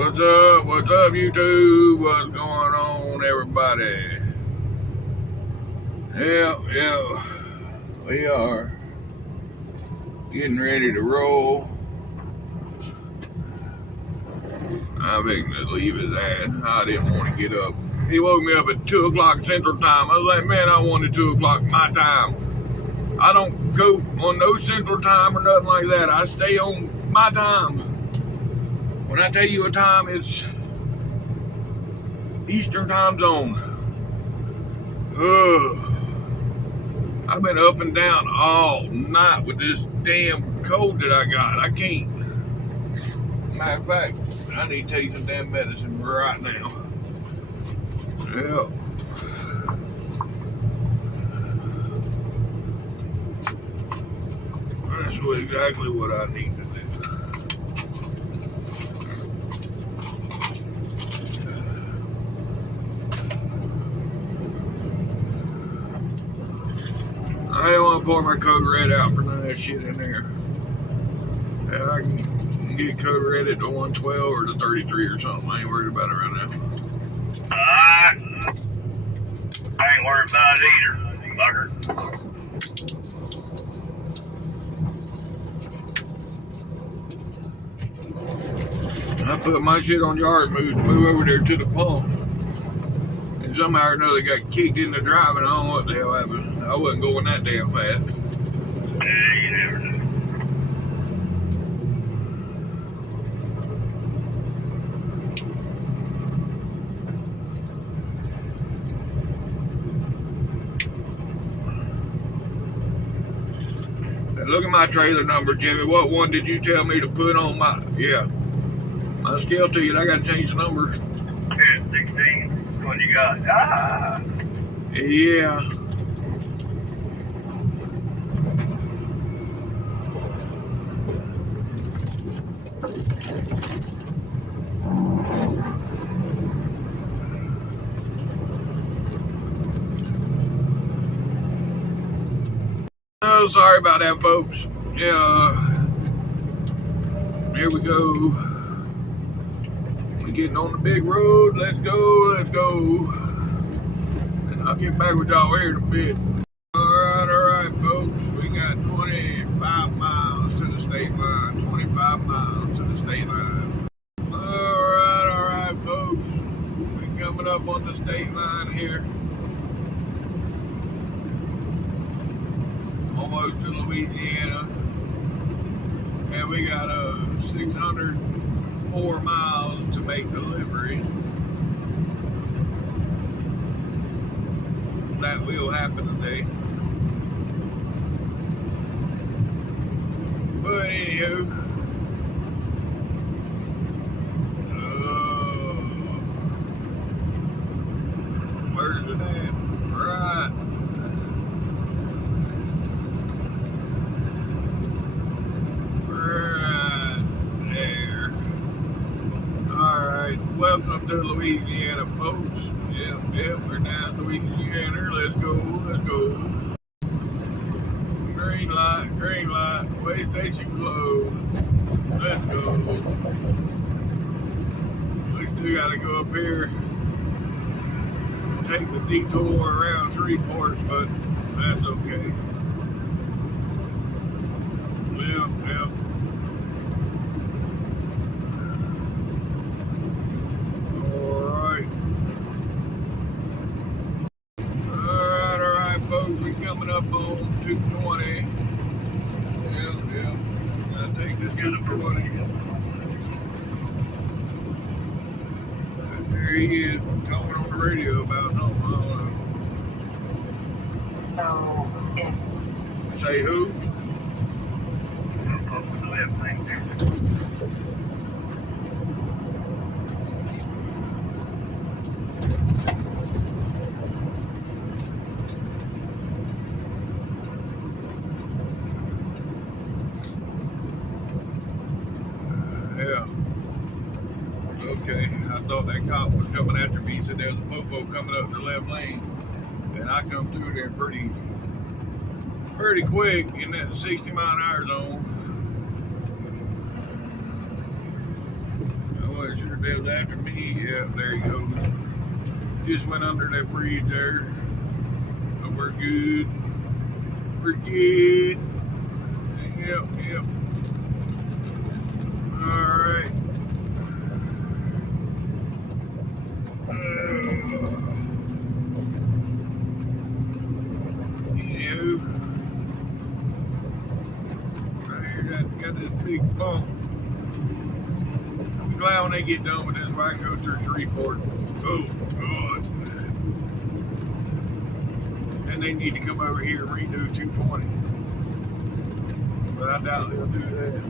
What's up? What's up, YouTube? What's going on, everybody? Yeah, we are getting ready to roll. I'm fixing to leave his ass. I didn't want to get up. He woke me up at 2 o'clock Central Time. I was like, man, I wanted 2 o'clock my time. I don't go on no Central Time or nothing like that. I stay on my time. When I tell you a time, it's Eastern Time Zone. I've been up and down all night with this damn cold that I got. I can't. Matter of fact, I need to take some damn medicine right now. Yeah. That's exactly what I need to do. I don't want to pour my Code Red out for none of that shit in there. And I can get Code Red at the 112 or the 33 or something. I ain't worried about it right now. I ain't worried about it either, fucker. I put my shit on yard move over there to the pump. And somehow or another got kicked into driving. I don't know what the hell happened. I wasn't going that damn fast. Yeah, you never know. Look at my trailer number, Jimmy. What one did you tell me to put on my... Yeah. My scale ticket, I got to change the number. Yeah, 16. What you got? Ah! Yeah. Oh, sorry about that, folks. Yeah. Here we go. We're getting on the big road. Let's go. Let's go. And I'll get back with y'all here in a bit. All right, folks. We got 25 miles to the state line. 25 miles to the state line. All right, folks. We're coming up on the state line here. Almost to Louisiana, and we got 604 miles to make delivery. That will happen today. But anywho, where's it at? Right. Welcome to Louisiana, folks. Yep, we're down to Louisiana. Let's go. Green light, way station closed. Let's go. We still gotta go up here and take the detour around Shreveport, but that's okay. Yep. We're coming up on 220. Yep. Gotta take this 220. There he is, calling on the radio about something. Say who? Yeah. Okay. I thought that cop was coming after me. He said there was a popo coming up the left lane. And I come through there pretty quick in that 60-mile-an-hour zone. Oh, it sure does after me. Yeah, there he goes. Just went under that bridge there. But we're good. We're good. Yep. Alright. Right here, got this big bump. I'm glad when they get done with this, I can go through Shreveport. Oh, God. And they need to come over here and redo 220. But I doubt they'll do that.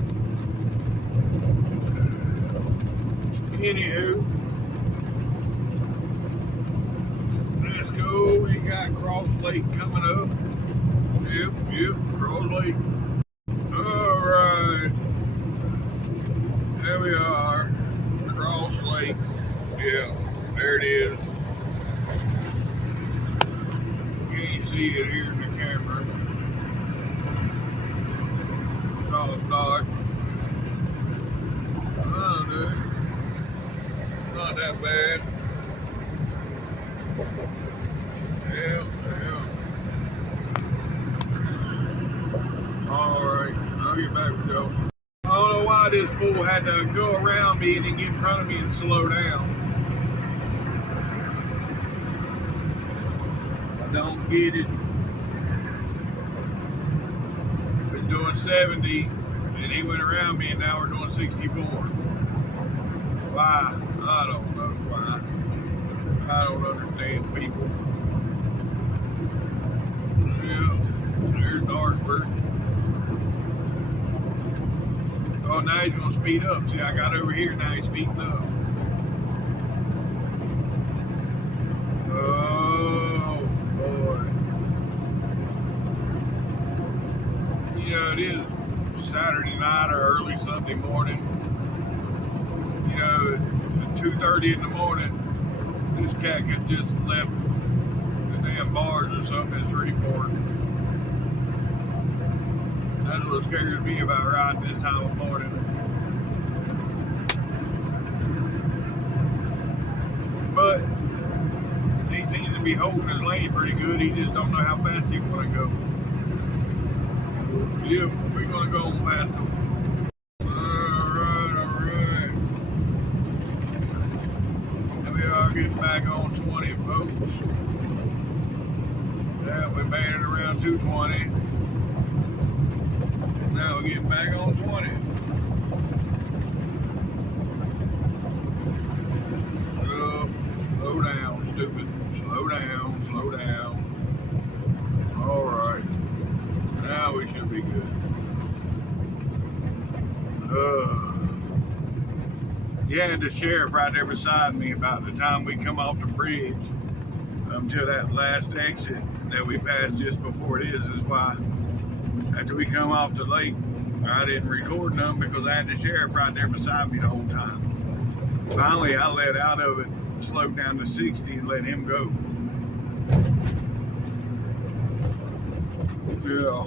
Anywho, let's go. We got Cross Lake coming up. Yep, Cross Lake. Alright. There we are. Cross Lake. Yeah, there it is. You can't see it here in the camera. It's all dark. Oh, dude. Not that bad. Yeah. Alright, I'll get back with y'all. I don't know why this fool had to go around me and then get in front of me and slow down. I don't get it. We're doing 70 and he went around me and now we're doing 64. Why? I don't know why. I don't understand people. Yeah, there's Dartford. Oh, now he's going to speed up. See, I got over here, now he's speeding up. Oh, boy. You know, it is Saturday night or early Sunday morning. You know, at 2:30 in the morning, this cat could just left the damn bars or something in Shreveport. That's what scares me about riding this time of morning. But he seems to be holding his lane pretty good. He just don't know how fast he's going to go. Yep, we're going to go past him. Alright. And we are getting back on 20, folks. Yeah, we made it around 220. Now we're getting back on 20. Slow down, stupid. Slow down. Alright. Now we should be good. Yeah, the sheriff right there beside me about the time we come off the bridge to that last exit that we passed just before it is why after we come off the lake, I didn't record none because I had the sheriff right there beside me the whole time. Finally, I let out of it, slowed down to 60 and let him go. Yeah.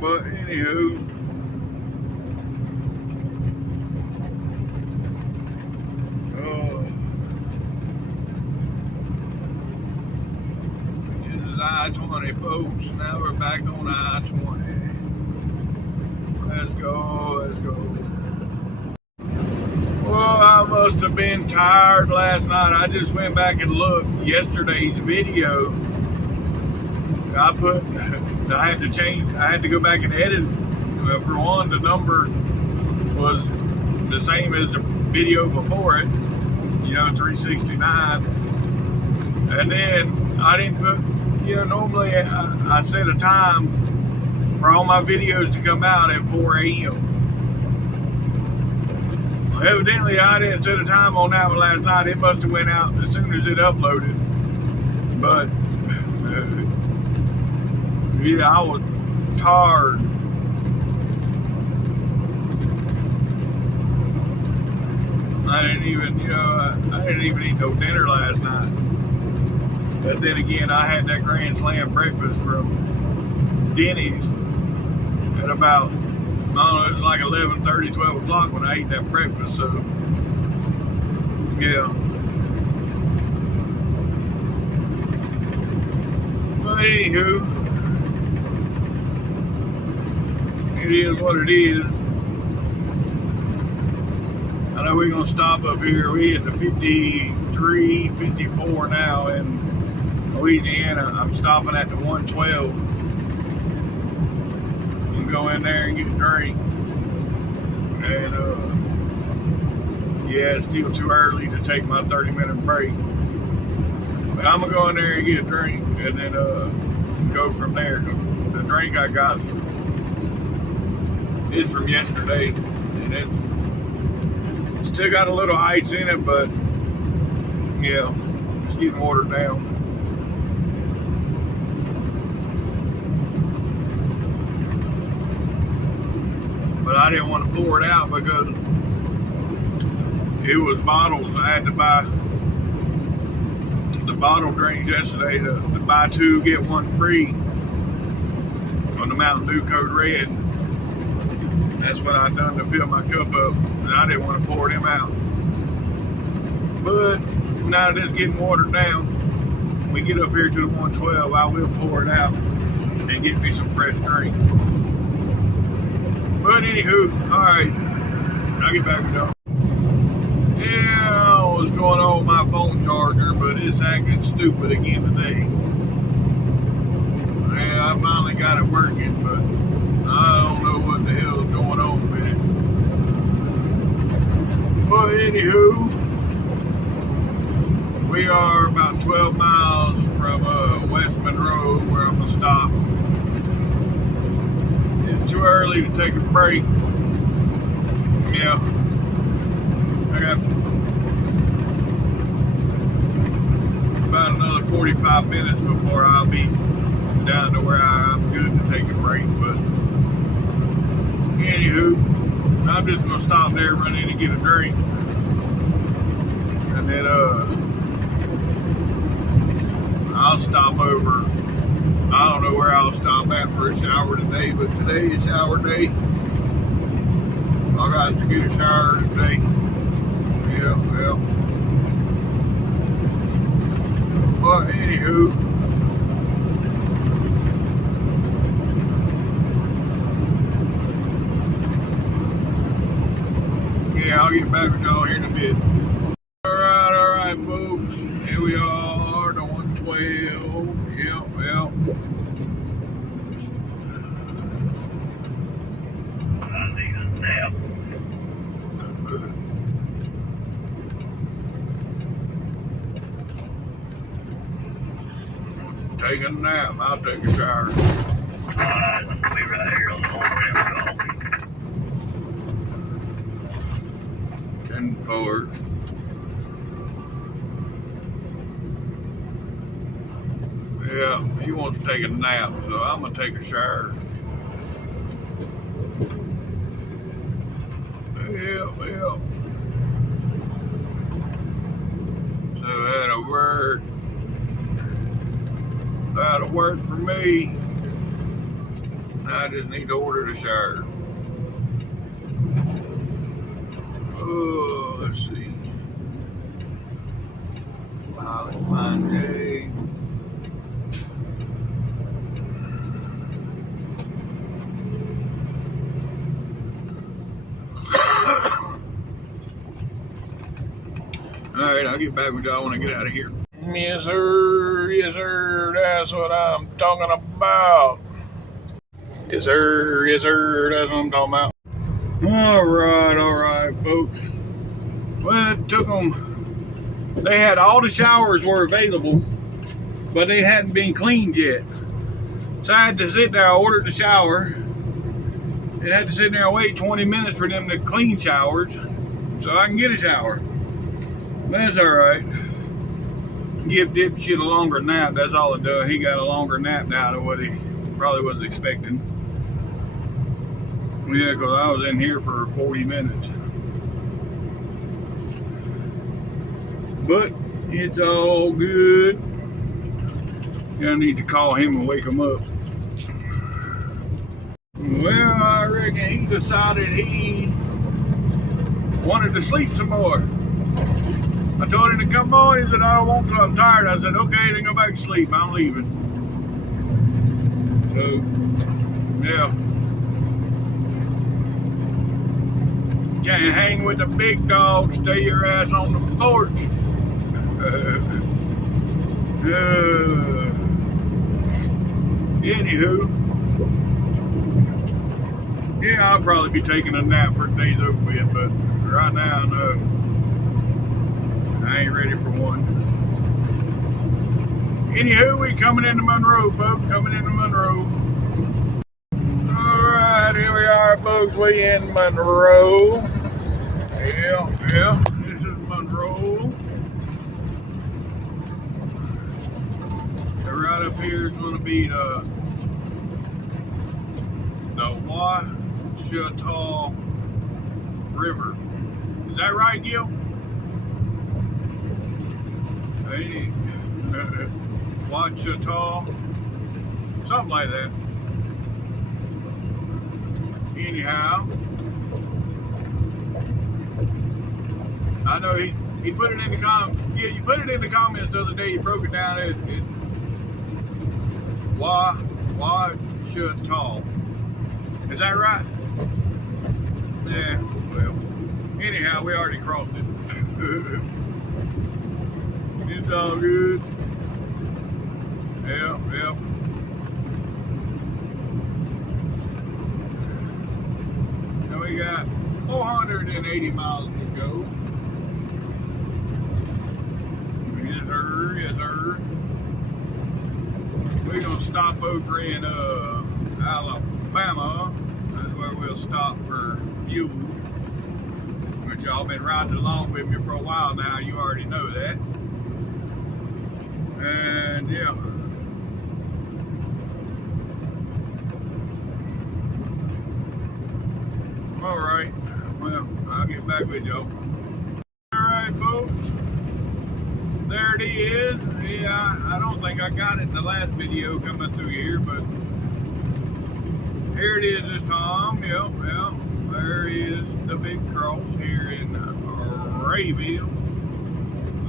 But anywho, I-20, folks. Now we're back on I-20. Let's go. Well, I must have been tired last night. I just went back and looked yesterday's video. I had to go back and edit. For one, the number was the same as the video before it, 369. And then I didn't put, normally I set a time for all my videos to come out at 4 a.m. Well, evidently, I didn't set a time on that one last night. It must have went out as soon as it uploaded. But, yeah, I was tired. I didn't even eat no dinner last night. But then again, I had that Grand Slam breakfast from Denny's at about I don't know, it was like 11:30, 12 o'clock when I ate that breakfast, so yeah. But anywho, it is what it is. I know we're gonna stop up here. We at the 53, 54 now in Louisiana. I'm stopping at the 112. And go in there and get a drink. And yeah, it's still too early to take my 30-minute break. But I'm gonna go in there and get a drink and then go from there. The drink I got is from yesterday, and it still got a little ice in it, but yeah, it's getting watered down. But I didn't want to pour it out because it was bottles. I had to buy the bottle drinks yesterday to buy 2, get 1 free on the Mountain Dew Code Red. That's what I done to fill my cup up, and I didn't want to pour them out. But now that it's getting watered down, when we get up here to the 112, I will pour it out and get me some fresh drink. But anywho, alright, I'll get back with y'all. Yeah, I don't know what's going on with my phone charger, but it's acting stupid again today. Yeah, I finally got it working, but I don't know what the hell is going on with it. But anywho, we are about 12 miles from West Monroe, where I'm going to stop. It's too early to take a break. Yeah. I got about another 45 minutes before I'll be down to where I'm good to take a break. But anywho, I'm just going to stop there, run in and get a drink. And then I'll stop over. I don't know where I'll stop at for a shower today, but today is shower day. I got to get a shower today. Yeah. But anywho, yeah, I'll get back with y'all here in a bit. All right, folks. Here we are, the 112. Yep. I need a nap. Take a nap. I'll take a shower. Alright, I'll be right here on the home call. 10 forward. Yeah, he wants to take a nap, so I'm gonna take a shower. Yeah. So that'll work. That'll work for me. I just need to order the shower. Oh, let's see. Highly fine day. Alright, I'll get back with y'all when I get out of here. Yes, sir. That's what I'm talking about. Yes, sir. That's what I'm talking about. All right, folks. Well, it took them. They had all the showers were available, but they hadn't been cleaned yet. So I had to sit there. I ordered the shower. And had to sit there and wait 20 minutes for them to clean showers so I can get a shower. That's all right. Give dipshit a longer nap. That's all it does. He got a longer nap now than what he probably was expecting. Yeah, because I was in here for 40 minutes. But it's all good. I need to call him and wake him up. Well, I reckon he decided he wanted to sleep some more. I told him to come on. He said, I don't want to. I'm tired. I said, okay, then go back to sleep. I'm leaving. So, yeah. Can't hang with the big dogs. Stay your ass on the porch. Anywho. Yeah, I'll probably be taking a nap for days over with, but right now, no. I ain't ready for one. Anywho, we coming into Monroe, folks. Coming into Monroe. Alright, here we are, folks. We in Monroe. Yeah. This is Monroe. So right up here is going to be the Austell River. Is that right, Gil? Hey, Austell, something like that. Anyhow, I know he put it in the comments. Yeah, you put it in the comments the other day. You broke it down as Austell. Is that right? Yeah. Well, anyhow, we already crossed it. It's all good. Yep. So we got 480 miles to go. Yes, sir. We're gonna stop over in Alabama. That's where we'll stop for fuel. But y'all been riding along with me for a while now. You already know that. And yeah. All right. Well, I'll get back with y'all. All right, folks. There it is. Yeah, I don't think I got it in the last video coming through here, but here it is this time. Yep. There is the big cross here in Rayville,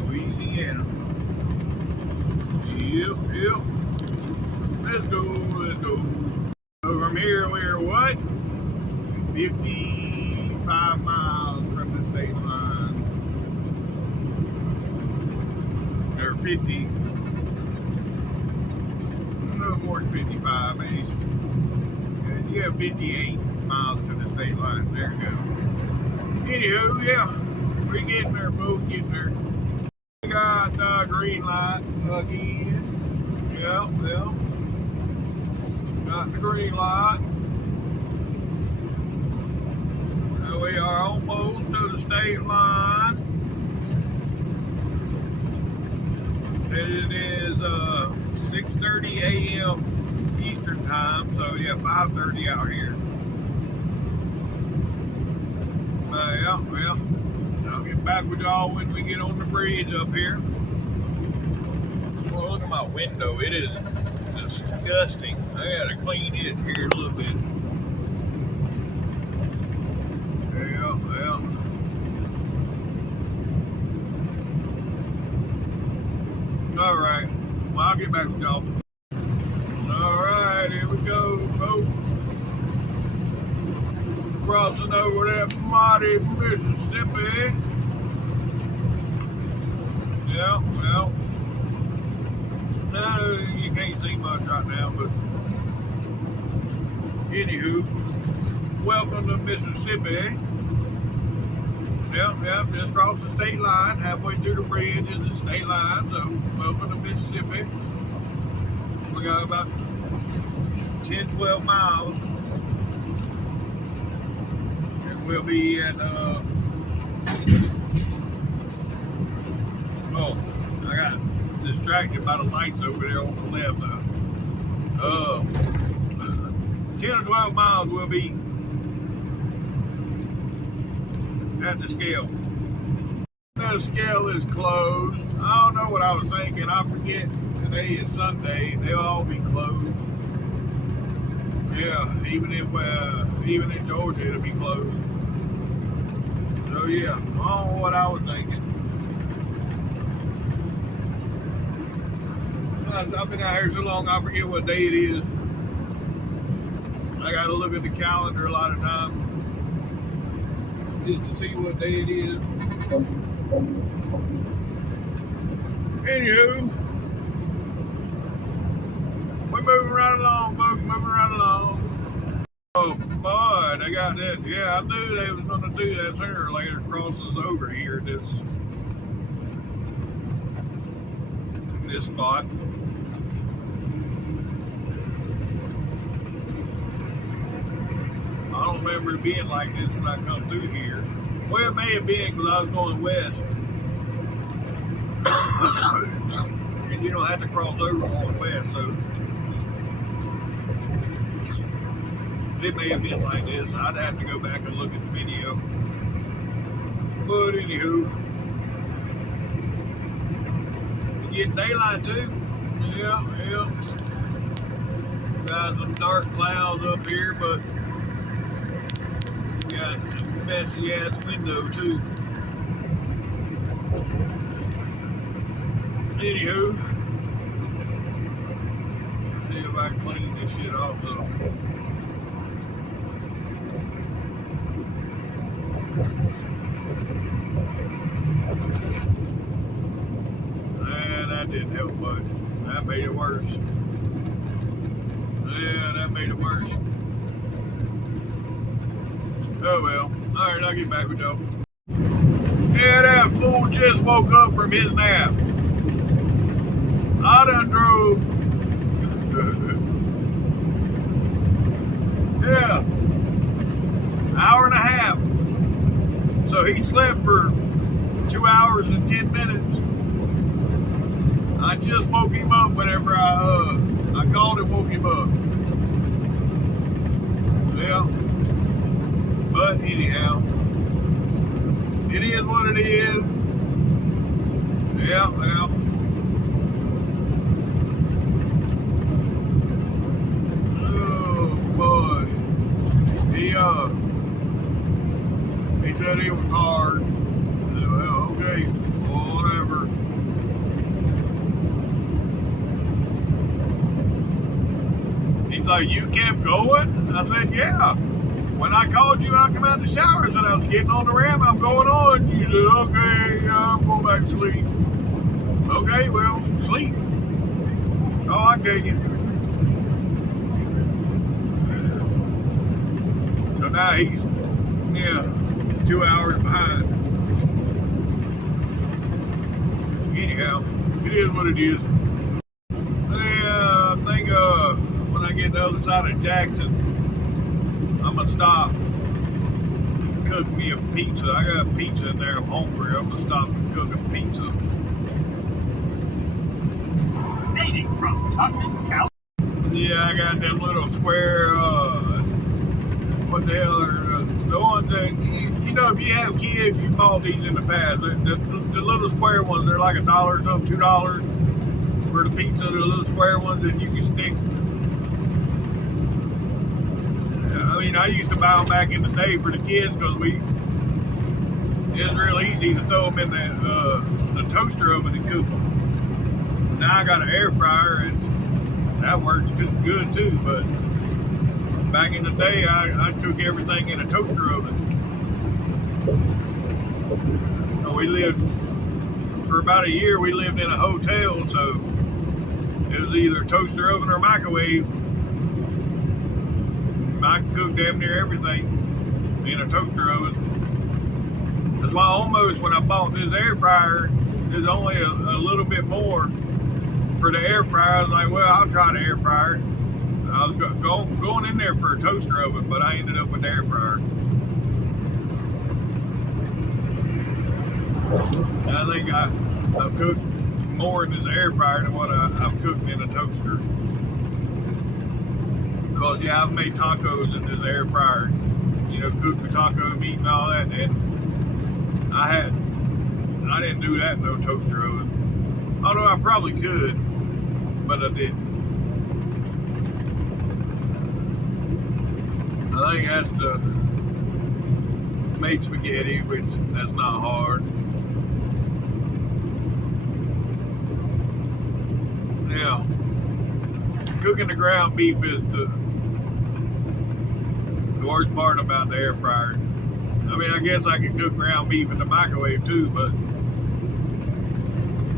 Louisiana. Yep. Let's go. So from here, we're what? 55 miles from the state line. Or 50. No more than 55, maybe. Yeah, 58 miles to the state line. There we go. Anywho, yeah. We're getting there, folks. Getting there. We got the green light again. Yep. Got the green light. We are almost to the state line. It is 6:30 a.m. Eastern time, so yeah, 5:30 out here. Yeah. I'll get back with y'all when we get on the bridge up here. Well, look at my window. It is disgusting. I gotta clean it here a little bit. Yeah. All right. Well, I'll get back with y'all. All right, here we go, folks. Crossing over that mighty Mississippi. Yeah. No, you can't see much right now, but anywho, welcome to Mississippi. Yep, just crossed the state line. Halfway through the bridge is the state line, so welcome to Mississippi. We got about 10-12 miles. And we'll be at, oh, I got distracted by the lights over there on the left. 10 or 12 miles we'll be at the scale. The scale is closed. I don't know what I was thinking. I forget today is Sunday. They'll all be closed. Yeah, even in Georgia, it'll be closed. So yeah, I don't know what I was thinking. I've been out here so long, I forget what day it is. I gotta look at the calendar a lot of times just to see what day it is. Anywho, we're moving right along, folks, moving right along. Oh boy, they got that. Yeah, I knew they was gonna do that sooner or later. Crosses over here, this spot. I don't remember it being like this when I come through here. Well, it may have been because I was going west. And you don't have to cross over going west, so it may have been like this. I'd have to go back and look at the video. But anywho, you get daylight too. Yeah. Got some dark clouds up here, but we got a messy ass window too. Anywho, see if I can clean this shit off though. That didn't help much. That made it worse. Yeah, that made it worse. Oh well. Alright, I'll get back with y'all. Yeah, that fool just woke up from his nap. I done drove. Yeah. Hour and a half. So he slept for 2 hours and 10 minutes. I just woke him up whenever I called and woke him up. Yeah. But anyhow, it is what it is. Yeah. Oh boy. He said it was hard. Well, okay, whatever. He's like, you kept going? I said, yeah. When I called you, I come out the shower, I said I was getting on the ramp, I'm going on. You said, okay, I'm going back to sleep. Okay, well, sleep. Oh, I tell you. So now he's, 2 hours behind. Anyhow, it is what it is. I think when I get to the other side of Jackson, I'm gonna stop and cook me a pizza. I got pizza in there. I'm hungry. I'm gonna stop and cook a pizza. Dating from Tustin, Cal. Yeah, I got them little square. What the hell are the ones that if you have kids, you bought these in the past. The little square ones, they're like $1 or something, $2 for the pizza. The little square ones that you can stick. I mean, I used to buy them back in the day for the kids because it's real easy to throw them in the toaster oven and cook them. Now I got an air fryer and that works good too. But back in the day, I cook everything in a toaster oven. So we lived for about a year. We lived in a hotel, so it was either toaster oven or microwave. I can cook damn near everything in a toaster oven. That's why almost when I bought this air fryer, there's only a little bit more for the air fryer. I was like, well, I'll try the air fryer. I was going in there for a toaster oven, but I ended up with the air fryer. I think I've cooked more in this air fryer than what I've cooked in a toaster. Because, I've made tacos in this air fryer. Cook the taco meat and all that. And I didn't do that in no toaster oven. Although I probably could, but I didn't. I think that's the made spaghetti, which that's not hard. Yeah, cooking the ground beef is the worst part about the air fryer. I mean, I guess I could cook ground beef in the microwave too, but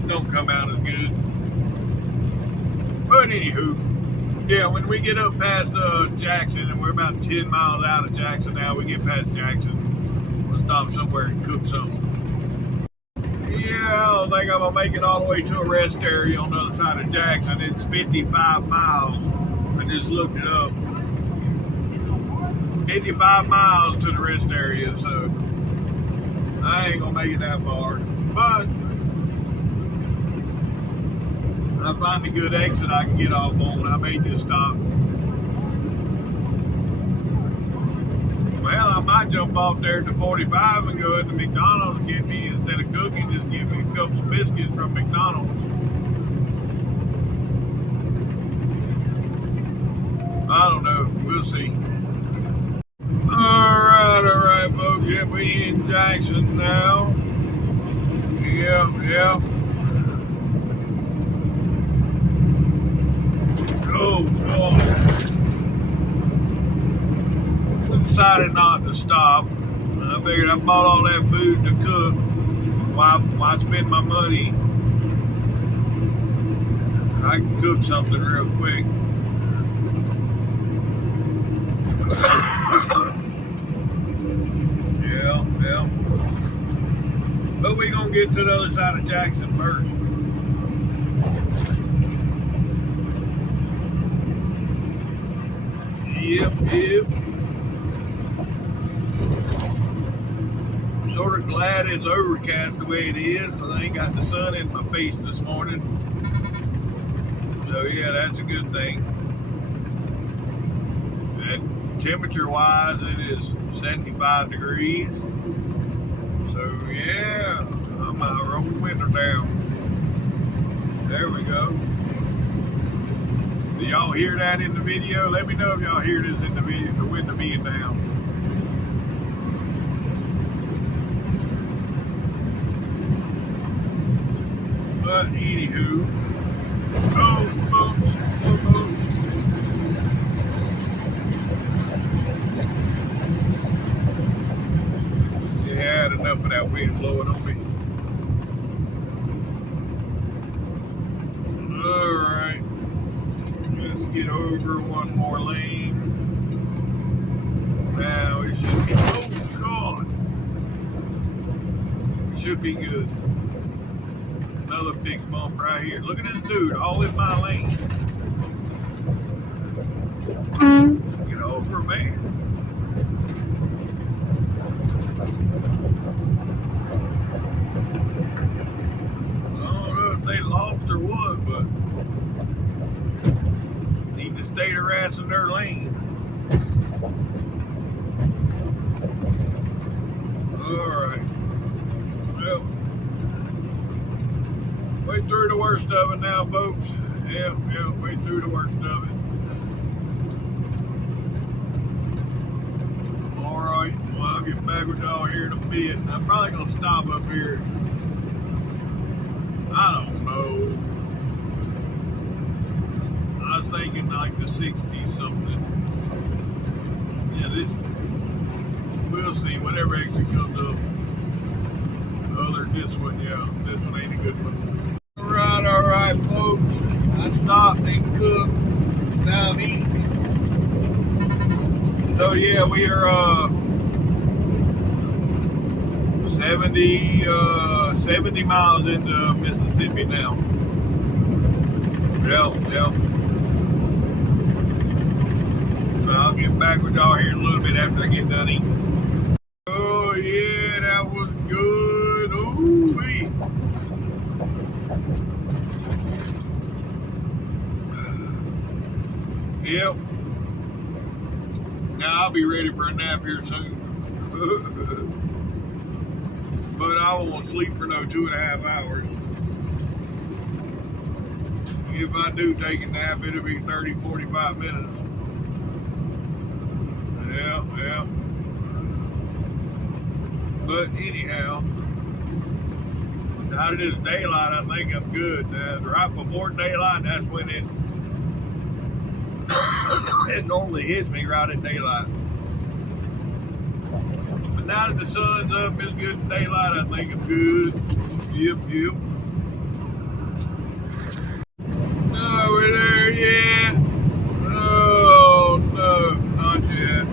it don't come out as good. But anywho, yeah, when we get up past Jackson, and we're about 10 miles out of Jackson now, we get past Jackson, we'll stop somewhere and cook something. Yeah, I don't think I'm gonna make it all the way to a rest area on the other side of Jackson. It's 55 miles. I just looked it up. 55 miles to the rest area, so I ain't gonna make it that far. But I find a good exit I can get off on. I may just stop. Well, I might jump off there to 45 and go into McDonald's and get me, instead of cooking, just give me a couple of biscuits from McDonald's. I don't know. We'll see. All right, folks. Yeah, we in Jackson now. Yeah. Oh, God. I decided not to stop. I figured I bought all that food to cook. Why spend my money? I can cook something real quick. Yeah. But we're going to get to the other side of Jackson first. Yep. Sort of glad it's overcast the way it is, but I ain't got the sun in my face this morning. So yeah, that's a good thing. And temperature-wise, it is 75 degrees. So yeah, I might roll the window down. There we go. Do y'all hear that in the video? Let me know if y'all hear this in the video, the window being down. But anywho, oh. Yeah, I had enough of that wind blowing on me. All right. Let's get over one more lane. Now it should be, oh God. It should be good. Another big bump right here. Look at this dude, all in my lane. Get over, man. I don't know if they lost or what, but need to stay harassing their lane. Alright. Well, way through the worst of it now, folks. Yeah, way through the worst of it. Alright, well, I'll get back with y'all here in a bit. I'm probably going to stop up here. I don't know. I was thinking like the 60s something. Yeah, we'll see. Whatever exit comes up. This one, yeah. This one ain't a good one. All right, folks. I stopped and cooked. Now I'm eating. So, yeah, we are 70 miles into Mississippi now. Yep. So I'll get back with y'all here in a little bit after I get done eating. Oh, yeah, that was good. Ooh-wee. Yep. Now I'll be ready for a nap here soon. But I won't sleep for no 2.5 hours. If I do take a nap, it'll be 30, 45 minutes. Yeah. But anyhow, now it is daylight, I think I'm good. Right before daylight, that's when it normally hits me right at daylight. But now that the sun's up, it's good in daylight, I think I'm good. Yep. No, we're there yet. Oh, no, not yet.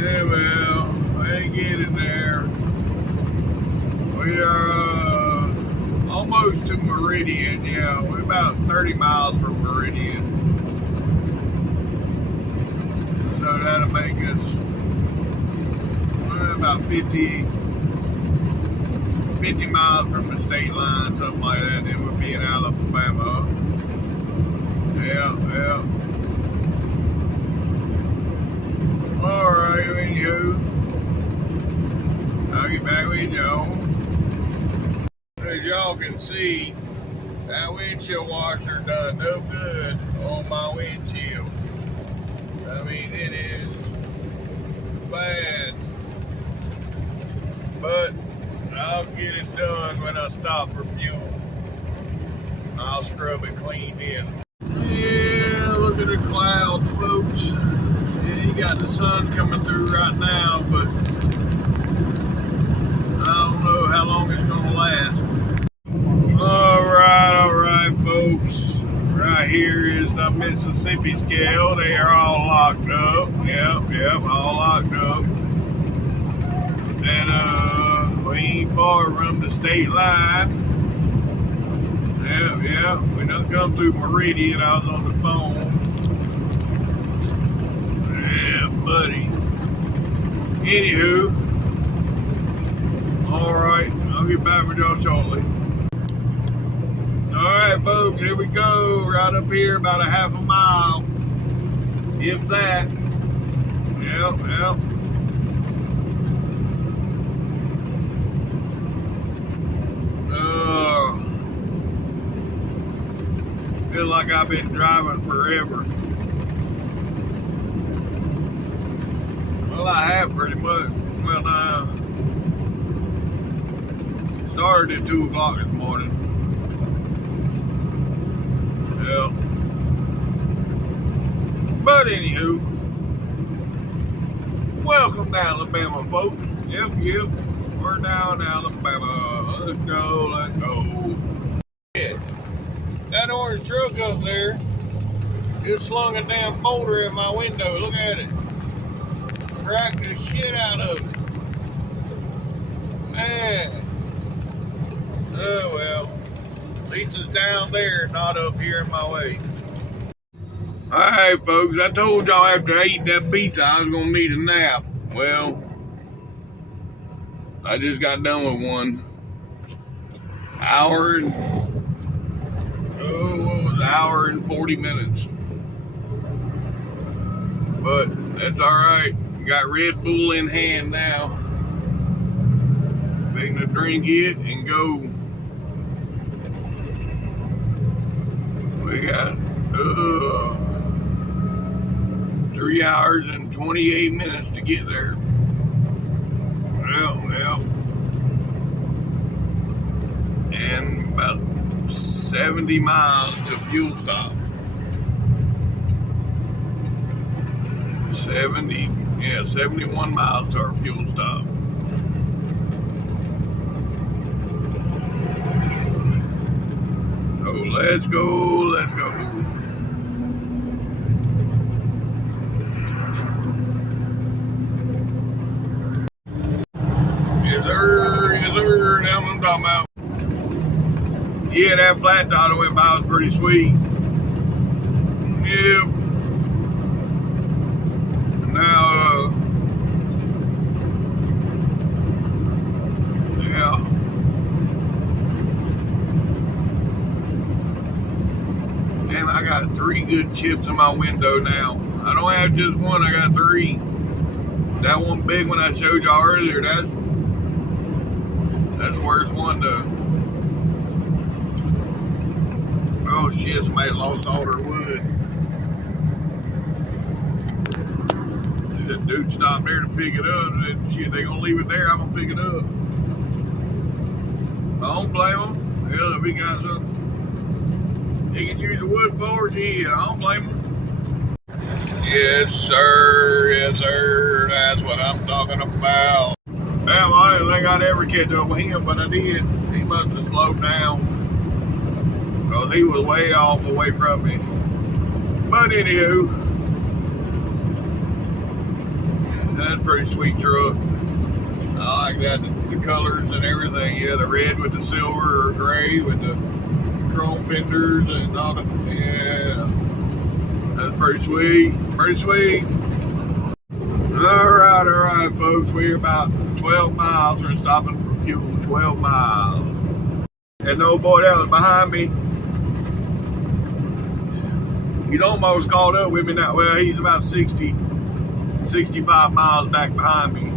Yeah, well, I ain't getting there. We are almost to Meridian, yeah. We're about 30 miles from Meridian. So that'll make us about 50 miles from the state line, something like that. Then we'll be in Alabama. Yeah. Alright, anywho, I'll get back with y'all. As y'all can see, that windshield washer done no good on my windshield. I mean, it is bad. But I'll get it done when I stop for fuel. I'll scrub it clean in. Yeah, look at the clouds, folks. Yeah, you got the sun coming through right now, but I don't know how long it's gonna last. All right, folks. Right here is the Mississippi scale. They are all locked up. Yep, all locked up. And we ain't far from the state line. Yep. We done come through Meridian. I was on the phone. Yeah, buddy. Anywho, all right. I'll get back with y'all shortly. All right, folks. Here we go. Right up here, about a half a mile. If that. Yep. Feel like I've been driving forever. Well, I have pretty much. Well, I started at 2 o'clock this morning. Yeah. But anywho, welcome to Alabama, folks. Yep. We're down in Alabama. Let's go. Yeah. That orange truck up there just slung a damn boulder in my window. Look at it. Cracked the shit out of it. Man. Oh well. At least it's down there, not up here in my way. Alright, folks. I told y'all after I ate that pizza I was going to need a nap. Well, I just got done with one. Hour and 40 minutes. But that's alright. Got Red Bull in hand now. Waiting to drink it and go. We got 3 hours and 28 minutes to get there. Well. And about 70 miles to fuel stop. 71 miles to our fuel stop. So let's go. Yes, sir. That's what I'm talking about. Yeah, that flat top that went by was pretty sweet. Yep. Now, yeah. And I got 3 good chips in my window now. I don't have just one, I got 3. That one big one I showed y'all earlier, that's the worst one though. Oh shit, somebody lost all their wood. dude stopped there to pick it up, and shit, they gonna leave it there, I'm gonna pick it up. I don't blame them. Hell, if he got something he can use the wood for, shit, I don't blame him. Yes, sir. Yes, sir. That's what I'm talking about. Damn, I didn't think I'd ever catch up with him, but I did. He must have slowed down, because he was way off away from me. But anywho, that's a pretty sweet truck. I like that, the colors and everything. Yeah, the red with the silver or gray with the chrome fenders and all that. Yeah, that's pretty sweet. Pretty sweet. All right, folks. We're about 12 miles. We're stopping for fuel. 12 miles. And no boy that was behind me, he's almost caught up with me now. Well, he's about 65 miles back behind me.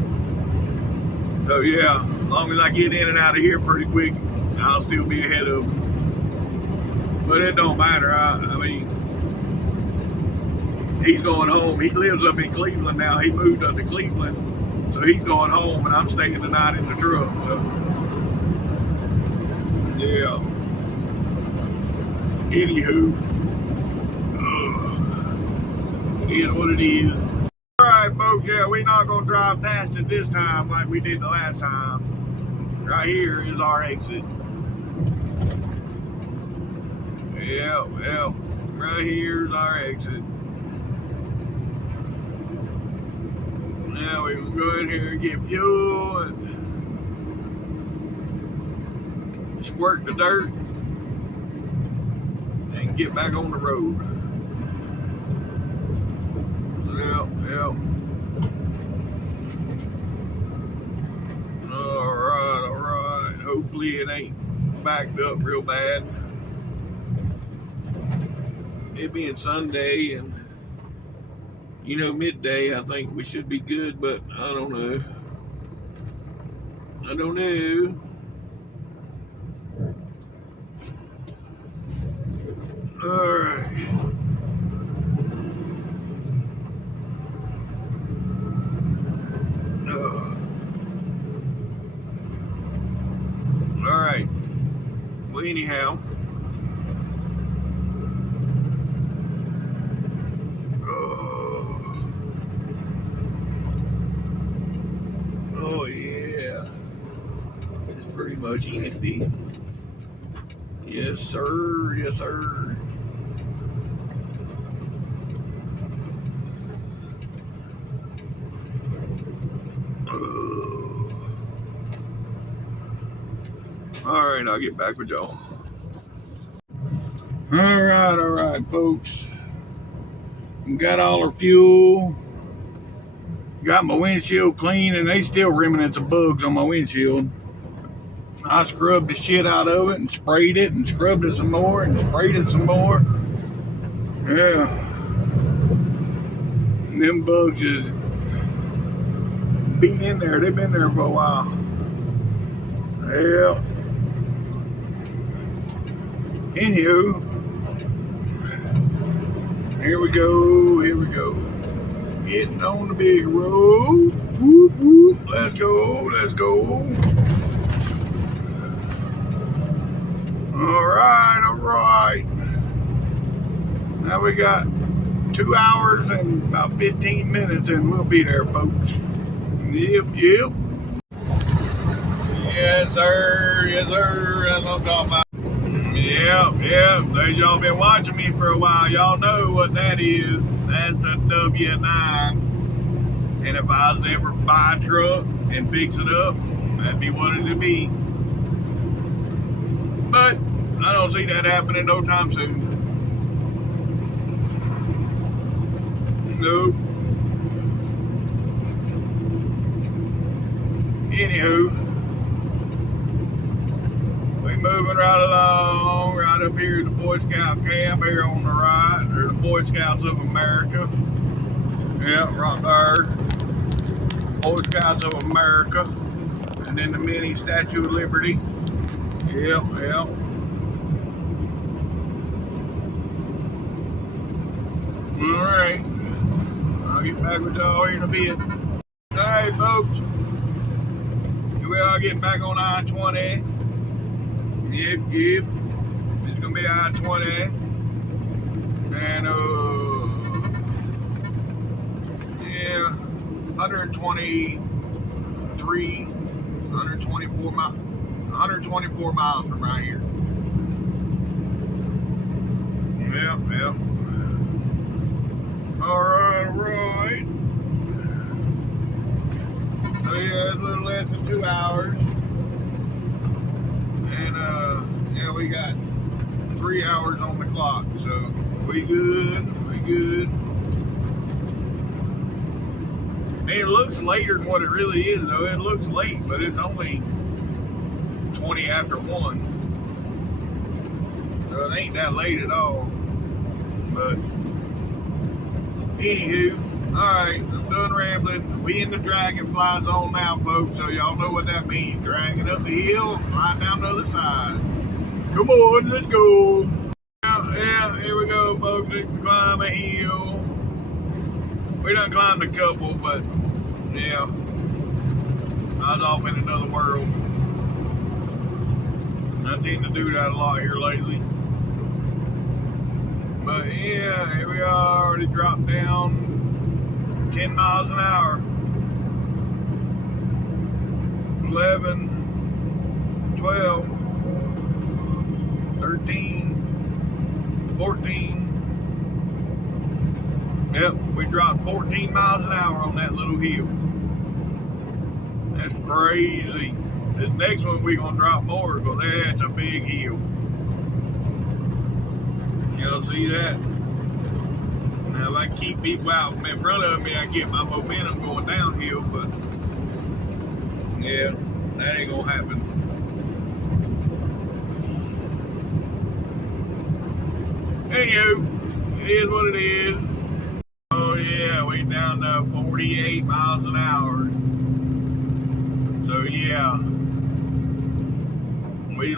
So yeah, as long as I get in and out of here pretty quick, I'll still be ahead of him. But it don't matter. I mean, he's going home. He lives up in Cleveland now. He moved up to Cleveland, so he's going home, and I'm staying the night in the truck. So yeah. Anywho, it is what it is. Alright folks, yeah, we're not going to drive past it this time like we did the last time. Right here is our exit. Yeah, well, right here is our exit. Now we can go in here and get fuel and squirt the dirt and get back on the road. Yep. All right. Hopefully it ain't backed up real bad. It being Sunday and, you know, midday, I think we should be good, but I don't know. All right. All right. Well, anyhow. Oh yeah. It's pretty much empty. Yes, sir. Yes, sir. All right, I'll get back with y'all. All right, folks. Got all our fuel. Got my windshield clean, and they still remnants of bugs on my windshield. I scrubbed the shit out of it and sprayed it and scrubbed it some more and sprayed it some more. Yeah. And them bugs just beat in there. They've been there for a while. Yeah. Anywho, here we go. Getting on the big road. Whoop, whoop. Let's go. All right. Now we got 2 hours and about 15 minutes and we'll be there, folks. Yep. Yes, sir. That's what I'm talking about. Yep. Y'all been watching me for a while. Y'all know what that is. That's the W9. And if I was to ever buy a truck and fix it up, that'd be what it'd be. But I don't see that happening no time soon. Nope. Anywho, we moving right along, right up here at the Boy Scout camp here on the right, or the Boy Scouts of America. Yeah, right there. Boy Scouts of America. And then the mini Statue of Liberty. Yep. Alright. I'll get get back with y'all here in a bit. Alright, folks. Here we are getting back on I-20. Yep. It's gonna be I-20. And, yeah, 124 miles from right here. Yep. Alright. So yeah, it's a little less than 2 hours. And yeah, we got 3 hours on the clock, so we good. It looks later than what it really is, though. It looks late, but it's only 20 after 1. So it ain't that late at all. But anywho, alright, I'm done rambling. We in the dragonfly zone now, folks, so y'all know what that means. Dragging up the hill and flying down the other side. Come on, let's go. Yeah, here we go, folks. Let's climb a hill. We done climbed a couple, but yeah, I was off in another world. I tend to do that a lot here lately. But yeah, here we are, already dropped down 10 miles an hour. 11, 12, 13, 14. Yep, we dropped 14 miles an hour on that little hill. That's crazy. This next one we're gonna drop more, but that's a big hill. Y'all see that? Now if I keep people out in front of me, I get my momentum going downhill, but yeah, that ain't gonna happen. Anywho, it is what it is. Oh yeah, we down to 48 miles an hour. So yeah, we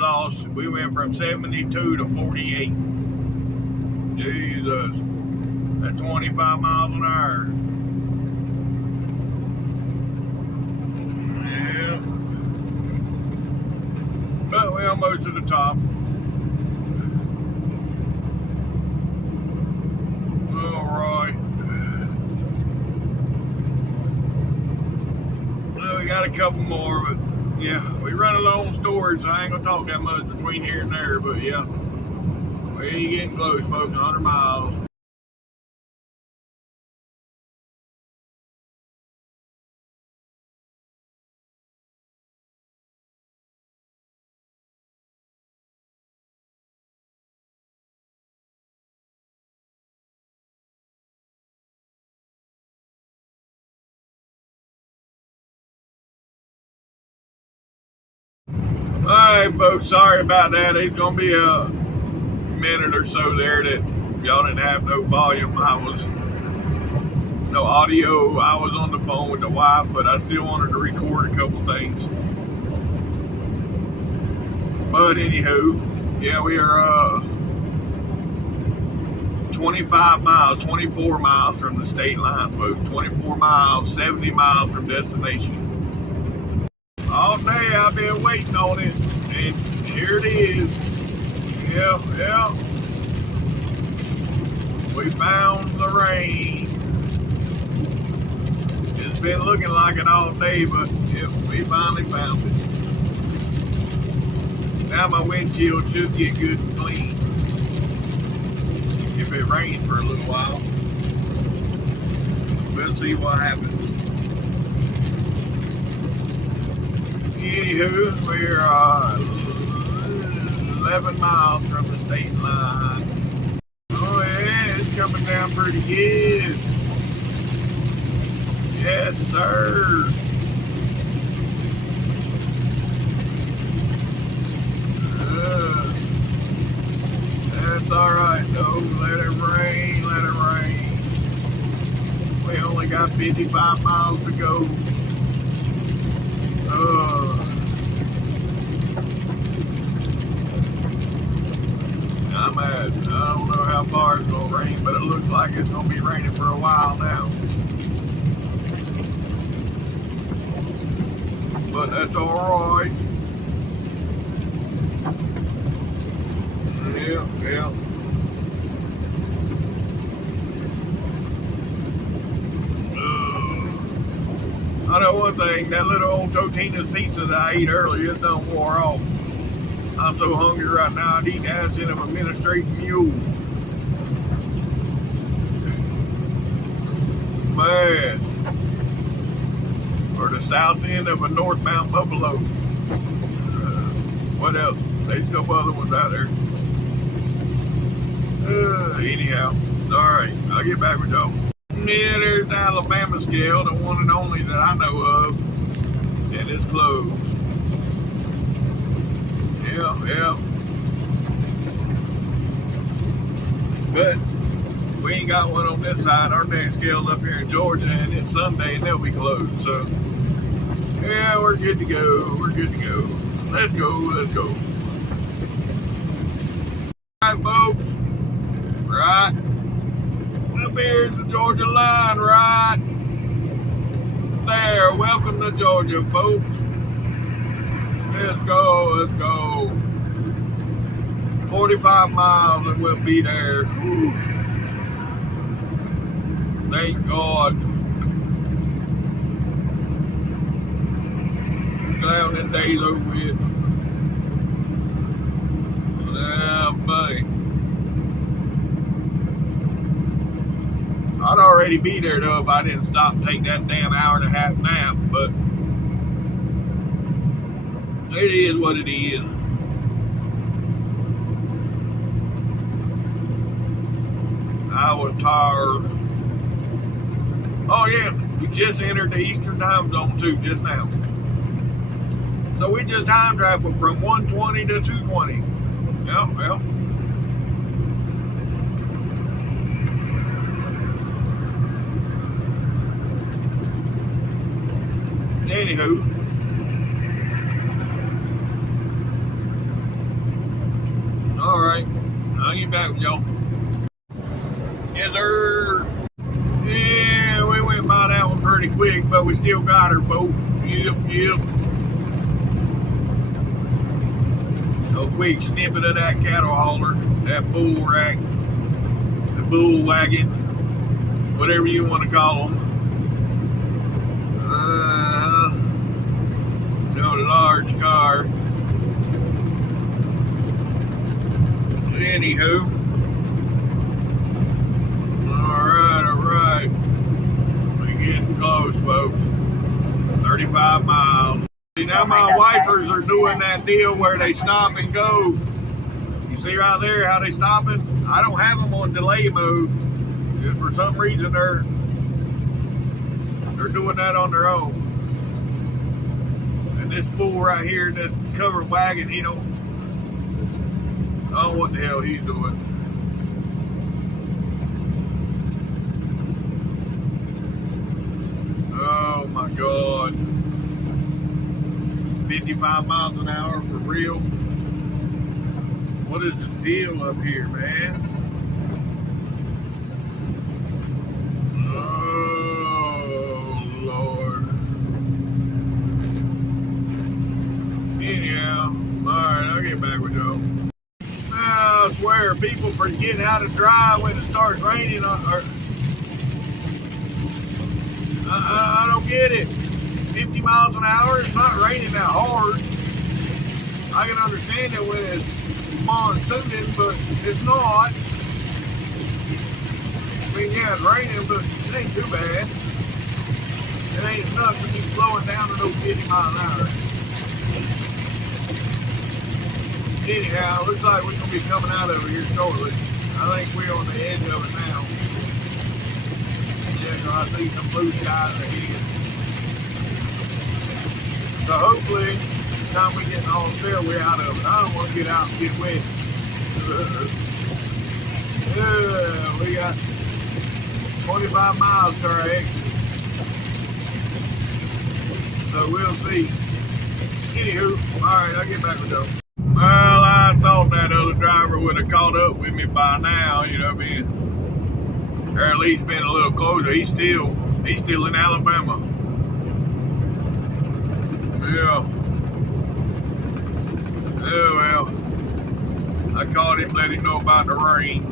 went from 72 to 48. Jesus, that's 25 miles an hour. Yeah, but we're almost at the top. Alright. Well, we got a couple more, but yeah, we run low on storage, so I ain't gonna talk that much between here and there, but yeah, we ain't getting close, folks. 100 miles. Alright, folks, sorry about that. It's gonna be a minute or so there that y'all didn't have no volume. No audio. I was on the phone with the wife, but I still wanted to record a couple things. But anywho, yeah, we are 24 miles from the state line, folks. 24 miles, 70 miles from destination. All day I've been waiting on it, and here it is. Yeah. We found the rain. It's been looking like it all day, but yeah, we finally found it. Now my windshield should get good and clean if it rains for a little while. We'll see what happens. Anywho, we're 11 miles from the state line. Oh yeah, it's coming down pretty good. Yes, sir. That's alright though. Let it rain. We only got 55 miles to go. I don't know how far it's gonna rain, but it looks like it's gonna be raining for a while now. That's alright. Yeah. I know one thing, that little old Totino's pizza that I ate earlier, it done wore off. I'm so hungry right now, I'd eat the ass in of a ministrating mule. Man. Or the south end of a northbound Buffalo. What else? There's a couple other ones out there. Anyhow, alright, I'll get back with y'all. Yeah, there's the Alabama scale, the one and only that I know of. And it's closed. Yeah. But we ain't got one on this side. Our next scale's up here in Georgia, and it's Sunday, and they'll be closed. So, yeah, we're good to go. Let's go. All right, folks. Right. Up here's the Georgia line, right there. Welcome to Georgia, folks. Let's go. 45 miles and we'll be there. Whew. Thank God. Glad that day's over with. Yeah, buddy. I'd already be there though if I didn't stop and take that damn hour-and-a-half nap, but it is what it is. I was tired. Oh yeah, we just entered the Eastern time zone too, just now. So we just time traveled from 120 to 220. Yep. Anywho. Alright, I'll get back with y'all. Yes, sir. Yeah, we went by that one pretty quick, but we still got her, folks. Yep. A quick snippet of that cattle hauler, that bull rack, the bull wagon, whatever you want to call them. Large car. Anywho. Alright. We're getting close, folks. 35 miles. See, now my wipers are doing that deal where they stop and go. You see right there how they stopping? I don't have them on delay mode. Just for some reason they're doing that on their own. And this fool right here, this covered wagon, I don't know what the hell he's doing. Oh my God. 55 miles an hour for real? What is the deal up here, man? Oh, Lord. Anyhow, alright, I'll get back with y'all. I swear, people forget how to drive when it starts raining. I don't get it. 50 miles an hour, it's not raining that hard. I can understand it when it's monsooning, but it's not. I mean, yeah, it's raining, but it ain't too bad. It ain't enough to be slowing down to those 50 miles an hour. Anyhow, looks like we're going to be coming out of it here shortly. I think we're on the edge of it now. Yeah, so I see some blue skies ahead. So hopefully, by the time we get in Austell, we're out of it. I don't want to get out and get wet. Yeah, we got 25 miles to our exit. So we'll see. Anywho, alright, I'll get back with y'all. Well, I thought that other driver would have caught up with me by now, you know what I mean? Or at least been a little closer. He's still in Alabama. Yeah. Oh well. I called him, let him know about the rain.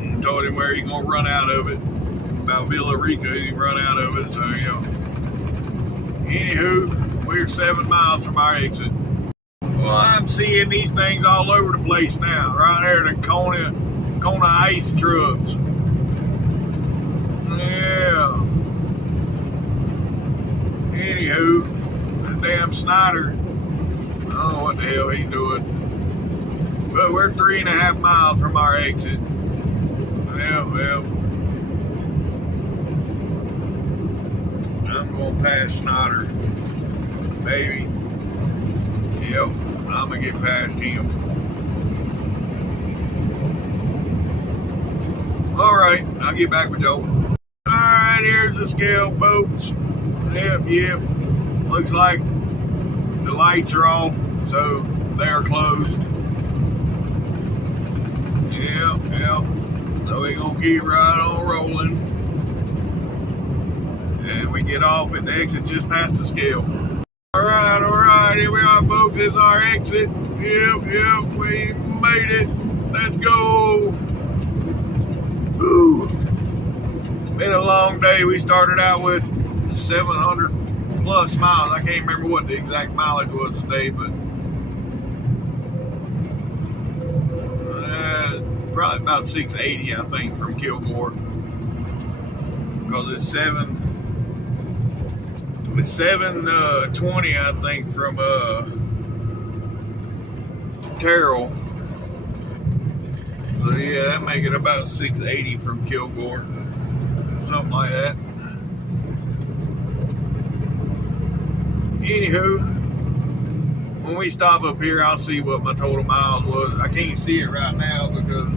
And told him where he gonna run out of it. About Villa Rica, he run out of it. So Anywho, we're 7 miles from our exit. Well, I'm seeing these things all over the place now. Right there, the Kona ice trucks. Yeah. Anywho, that damn Snyder, I don't know what the hell he's doing. But we're 3.5 miles from our exit. Well, I'm going past Snyder. Maybe. Yep, I'm going to get past him. Alright, I'll get back with y'all. Alright, here's the scale, folks. Yep. Looks like the lights are off, so they are closed. Yep. So we're going to keep right on rolling. And we get off at the exit just past the scale. Alright, here we are, folks. This is our exit. Yep, we made it. Let's go. Ooh. Been a long day. We started out with 700 plus miles. I can't remember what the exact mileage was today, but probably about 680, I think, from Kilgore. Because it's 720, I think, from Terrell. So yeah, that make it about 680 from Kilgore. Something like that. Anywho, when we stop up here, I'll see what my total miles was. I can't see it right now because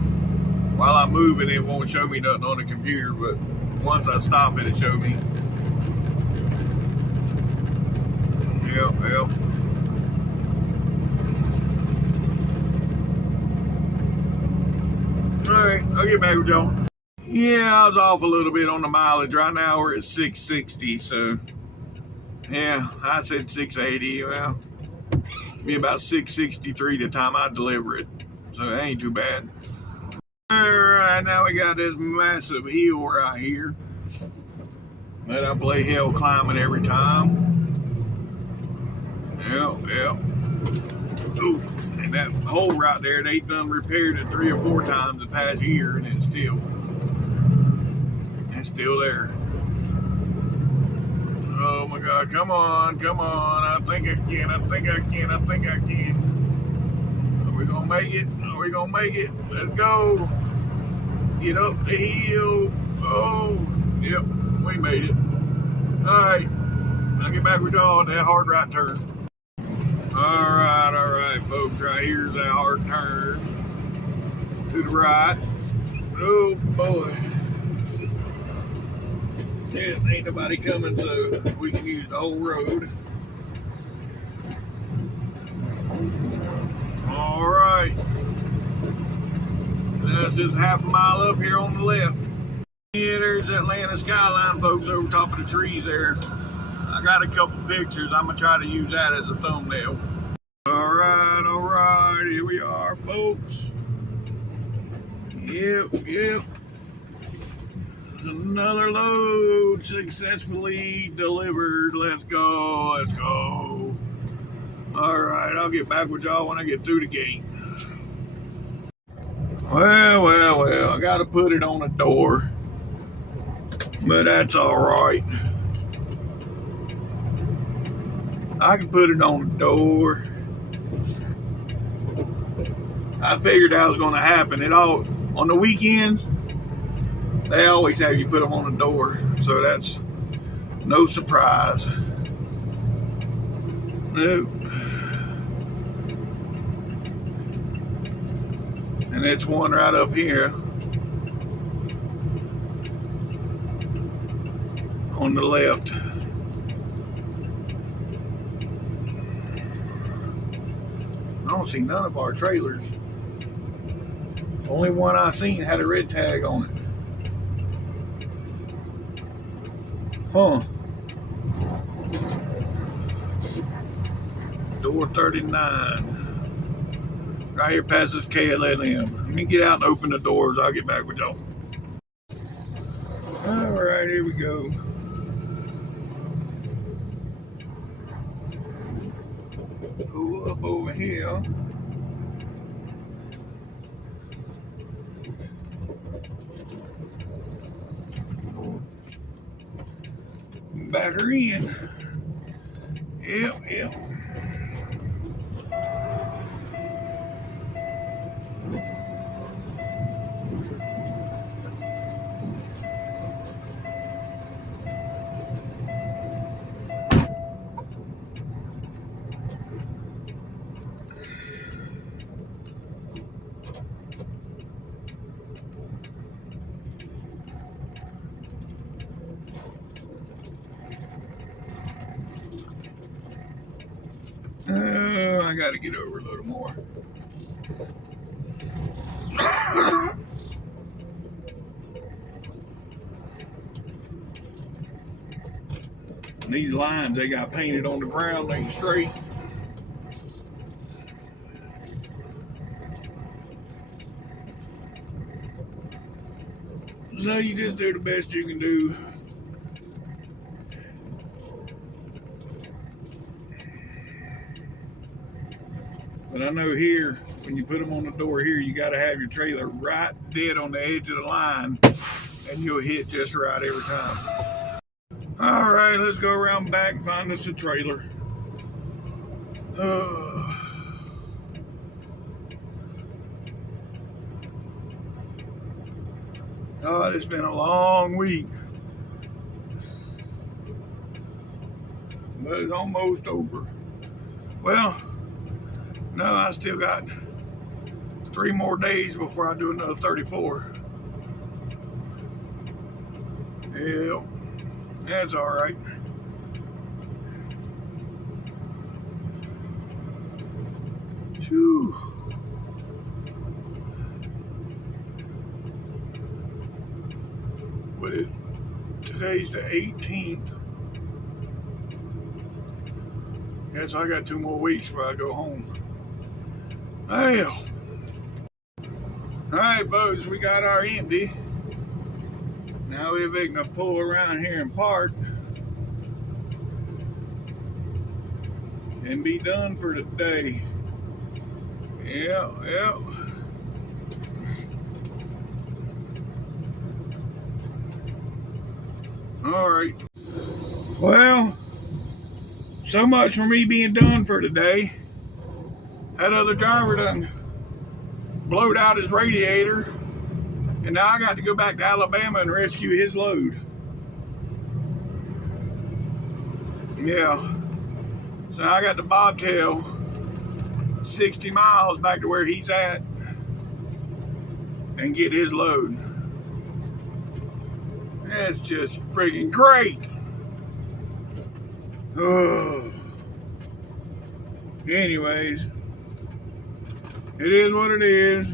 while I'm moving, it won't show me nothing on the computer, but once I stop it, it'll show me. Yep. Alright, I'll get back with y'all. Yeah, I was off a little bit on the mileage. Right now we're at 660, so yeah, I said 680. Well, be about 663 the time I deliver it, so it ain't too bad. Alright, now we got this massive hill right here that I play hill climbing every time. Yep. Ooh, and that hole right there, they done repaired it 3 or 4 times the past year, and it's still there. Oh my God, come on. I think I can. Are we gonna make it? Let's go. Get up the hill. Oh, yep, we made it. Alright, I'll get back with y'all on that hard right turn. Alright, folks, right here's that hard turn. To the right. Oh boy. Yeah, ain't nobody coming, so we can use the whole road. Alright. That's just half a mile up here on the left. Yeah, there's Atlanta skyline, folks, over top of the trees there. I got a couple pictures. I'm gonna try to use that as a thumbnail. Alright, here we are, folks. Yep. There's another load successfully delivered. Let's go. Alright, I'll get back with y'all when I get through the gate. Well, I gotta put it on a door. But that's alright. I can put it on the door. I figured that was going to happen. On the weekends, they always have you put them on the door, so that's no surprise. Nope. And it's one right up here on the left. I don't see none of our trailers. The only one I seen had a red tag on Huh. Door 39. Right here past this KLLM. Let me get out and open the doors. I'll get back with y'all. Alright, here we go. Pull up over here. Back her in. Yep. I gotta get over a little more. These lines they got painted on the ground ain't straight. So you just do the best you can do. But I know here, when you put them on the door here, you got to have your trailer right dead on the edge of the line, and you'll hit just right every time. All right, let's go around back and find us a trailer. Oh, it's been a long week, but it's almost over. Well, no, I still got 3 more days before I do another 34. Yep, that's all right. Whew. But today's the 18th. Guess I got 2 more weeks before I go home. Hell. Alright, folks, we got our empty. Now we're going to pull around here and park and be done for the day. Yeah. Alright. Well, so much for me being done for today. That other driver done blowed out his radiator, and now I got to go back to Alabama and rescue his load. Yeah. So I got to bobtail 60 miles back to where he's at and get his load. That's just freaking great. Oh. Anyways, it is what it is.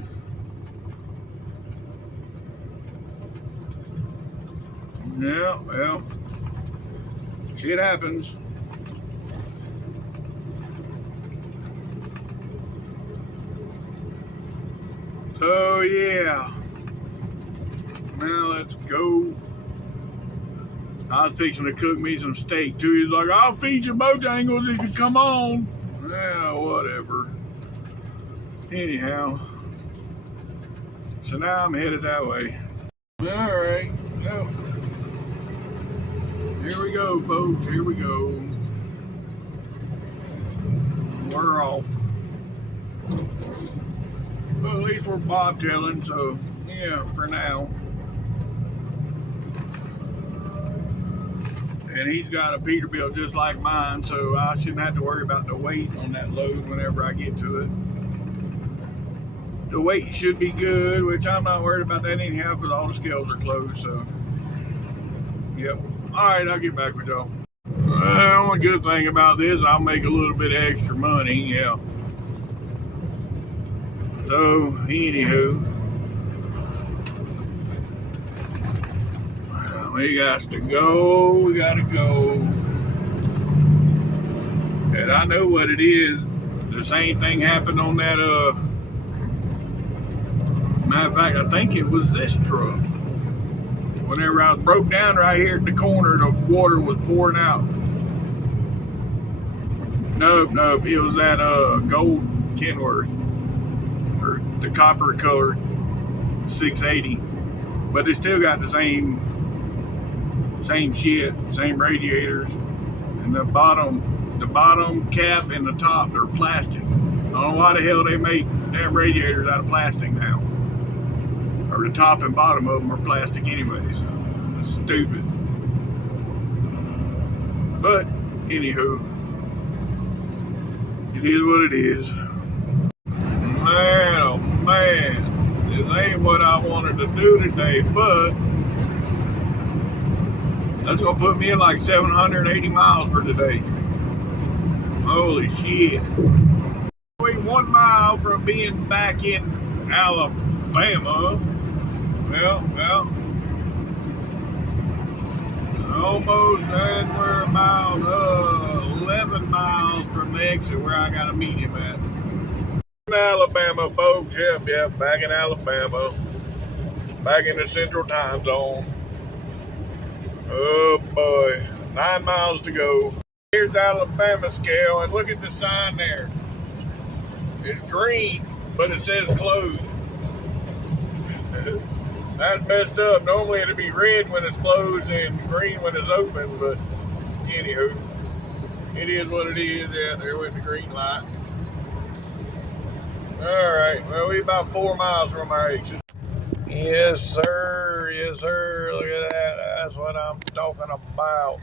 Yeah, well, shit happens. So yeah, now let's go. I was fixing to cook me some steak too. He's like, I'll feed you Bojangles if you come on. Yeah, whatever. Anyhow, so now I'm headed that way. All right, well, here we go, folks. Here we go. We're off. Well, at least we're bobtailing, so yeah, for now. And he's got a Peterbilt just like mine, so I shouldn't have to worry about the weight on that load whenever I get to it. The weight should be good, which I'm not worried about that anyhow because all the scales are closed, so. Yep. Alright, I'll get back with y'all. The only good thing about this, I'll make a little bit of extra money, yeah. So, anywho. We got to go. We got to go. And I know what it is. The same thing happened on that, matter of fact, I think it was this truck. Whenever I broke down right here at the corner, the water was pouring out. Nope, it was that gold Kenworth, or the copper color 680, but it still got the same shit, same radiators, and the bottom cap and the top, they're plastic. I don't know why the hell they make damn radiators out of plastic now, or the top and bottom of them are plastic anyways. It's stupid. But anywho, it is what it is. Man, oh man, this ain't what I wanted to do today, but that's gonna put me in like 780 miles for today. Holy shit. We're 1 mile from being back in Alabama. Well, almost, and we're about 11 miles from the exit where I gotta meet him at. In Alabama, folks, yep, back in Alabama. Back in the Central Time Zone. Oh boy, 9 miles to go. Here's the Alabama scale, and look at the sign there. It's green, but it says closed. That's messed up. Normally it'd be red when it's closed and green when it's open, but anywho, it is what it is. Yeah, there with the green light. Alright, well, we're about 4 miles from our exit. Yes, sir. Yes, sir. Look at that. That's what I'm talking about.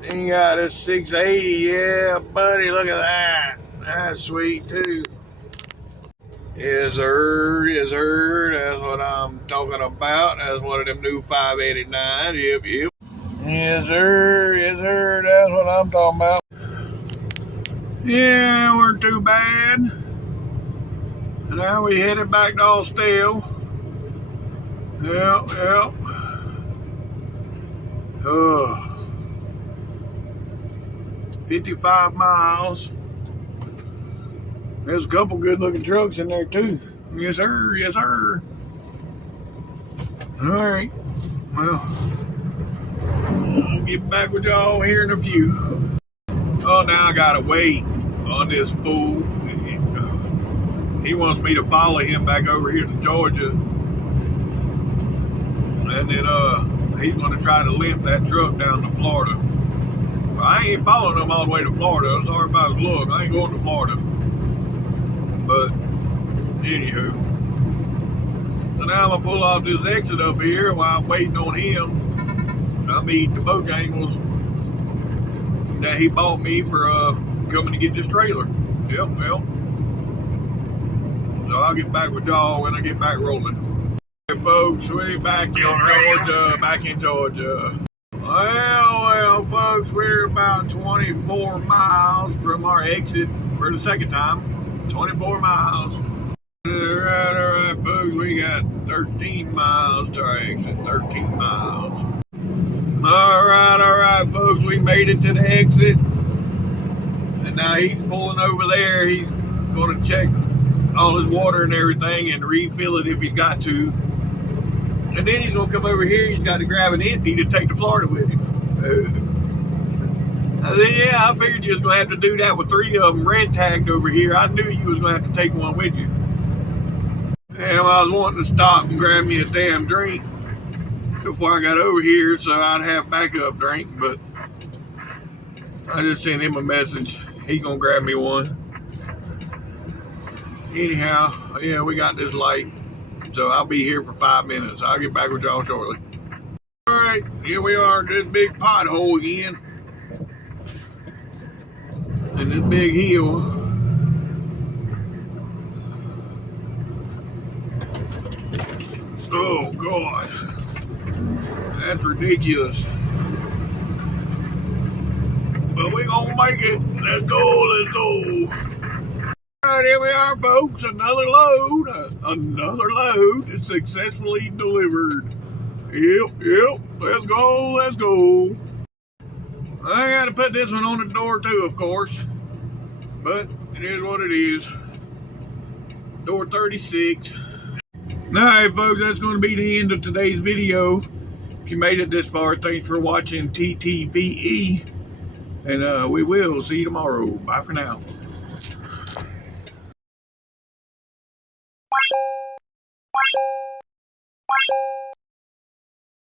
Then you got this 680. Yeah, buddy, look at that. That's sweet, too. Yes, sir. Yes, sir. That's what I'm talking about. That's one of them new 589. Yep. Yes, sir. Yes, sir. That's what I'm talking about. Yeah, weren't too bad. And now we headed back to Austell. Yep. 55 miles. There's a couple good looking trucks in there too. Yes, sir. Yes, sir. All right. Well, I'll get back with y'all here in a few. Oh, now I gotta wait on this fool. He wants me to follow him back over here to Georgia. And then he's gonna try to limp that truck down to Florida. Well, I ain't following him all the way to Florida. Sorry about his look. I ain't going to Florida. But anywho, so now I'm gonna pull off this exit up here while I'm waiting on him. I'm eating the Bojangles that he bought me for coming to get this trailer. Yep, well. So I'll get back with y'all when I get back rolling. Hey folks, we're back in Georgia. Well, folks, we're about 24 miles from our exit for the second time. 24 miles. All right, folks, we got 13 miles to our exit. 13 miles. All right, folks, we made it to the exit. And now he's pulling over there. He's going to check all his water and everything and refill it if he's got to. And then he's going to come over here. He's got to grab an empty to take to Florida with him. I said, yeah, I figured you was going to have to do that with 3 of them red tagged over here. I knew you was going to have to take one with you. Damn, I was wanting to stop and grab me a damn drink before I got over here so I'd have backup drink, but I just sent him a message. He's going to grab me one. Anyhow, yeah, we got this light, so I'll be here for 5 minutes. I'll get back with y'all shortly. All right, here we are at this big pothole again. And this big hill. Oh, God. That's ridiculous. But we're going to make it. Let's go. All right, here we are, folks. Another load is successfully delivered. Yep. Let's go. I gotta put this one on the door too, of course. But it is what it is. Door 36. Alright folks, that's going to be the end of today's video. If you made it this far, thanks for watching TTVE. And we will see you tomorrow. Bye for now.